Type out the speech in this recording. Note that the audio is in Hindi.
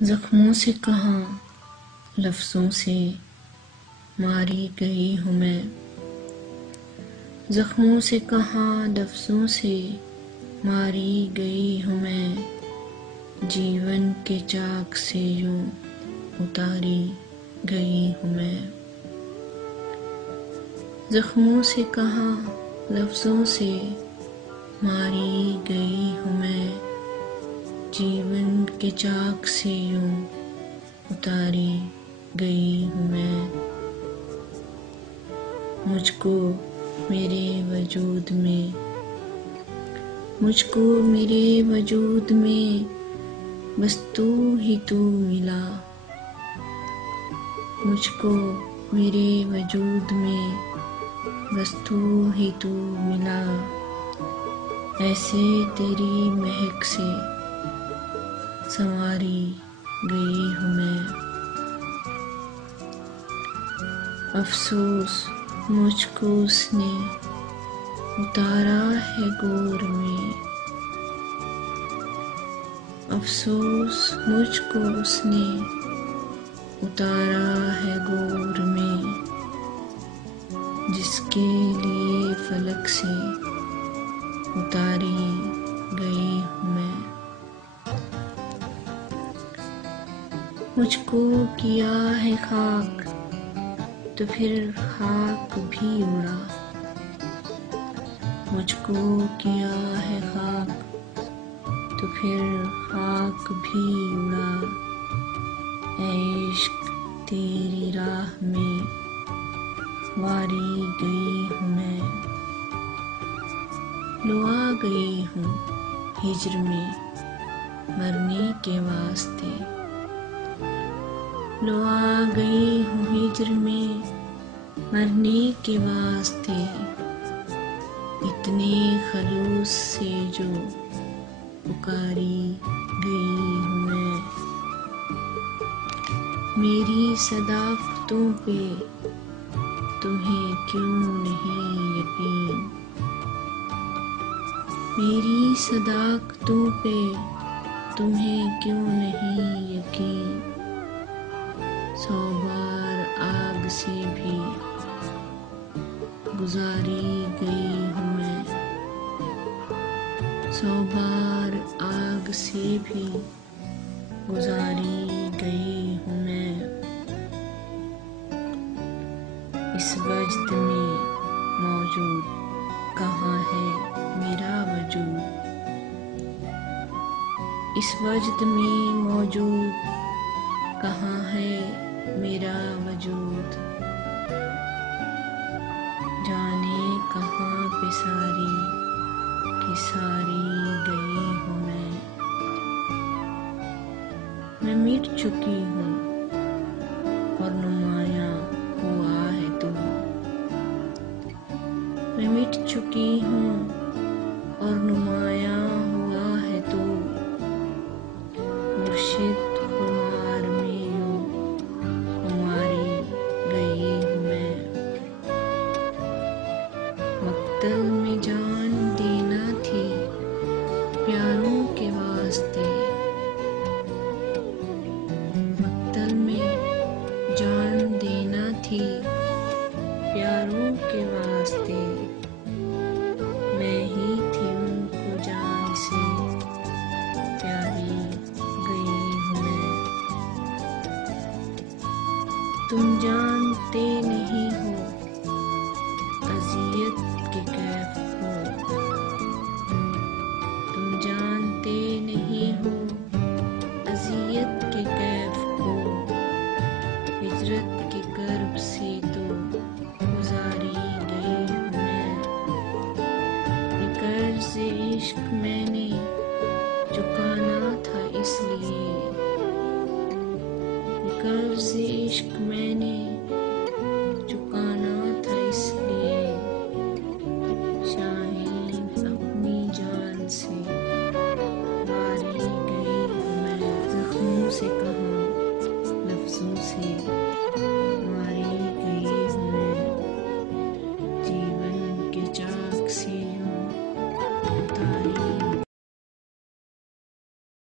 जख्मों से कहाँ लफ्ज़ों से मारी गई हूँ मैं। जख्मों से कहाँ लफ्ज़ों से मारी गई हूँ मैं। जीवन के चाक से यूं उतारी गई हूँ मैं। जख्मों से कहाँ लफ्ज़ों से मारी गई हूँ मैं। जीवन के चाक से यूं उतारी गई हूँ मैं। मुझको मेरे वजूद में, मुझको मेरे वजूद में बस तू ही तू मिला। मुझको मेरे वजूद में बस तू ही तू मिला। ऐसे तेरी महक से संवारी गई हूँ मैं। अफसोस मुझको उसने उतारा है गोर में। अफसोस मुझको उसने उतारा है गोर में। जिसके लिए फलक से उतारी गई हूँ मैं। मुझको किया है खाक तो फिर खाक भी उड़ा। मुझको किया है खाक तो फिर खाक भी उड़ा। ऐ इश्क तेरी राह में वारी गई हूँ मैं। लुआ गई हूँ हिज्र में मरने के वास्ते। लुआ गई हूँ हिज्र में मरने के वास्ते। इतने खलूस से जो पुकारी गई हूँ मैं। मेरी सदाकतों पे तुम्हें क्यों नहीं यकीन। मेरी सदाकतों पे तुम्हें क्यों नहीं यकीन। 100 बार आग से भी गुजारी गई हूँ मैं। 100 बार आग से भी गुजारी गई हूँ मैं। इस वजद में मौजूद कहाँ है मेरा वजूद। इस वजद में मौजूद कहाँ है मेरा वजूद। जाने कहाँ पे सारी की सारी गई हूँ मैं मिट चुकी हूँ और नुमायाँ हुआ है तू। मैं मिट चुकी हूँ और नुमायाँ हुआ है तू। मुर्शिद खुमार में यूं खुमारी गई हूँ मैं। मक्तल में जान देना थी प्यारों के वास्ते। मक्तल में जान देना थी प्यारों के वास्ते। मैं ही थी उनको जान से प्यारी गई हूँ मैं। तुम जानते नहीं हो अज़ियत के कैफ को। तुम जानते नहीं हो अज़ियत के कैफ को। हिजरत के कर्ब से तो गुजारी गई हूँ मैं। ये कर्ज़ इश्क मैंने चुकाना था इसलिए। ये कर्ज़ इश्क मैंने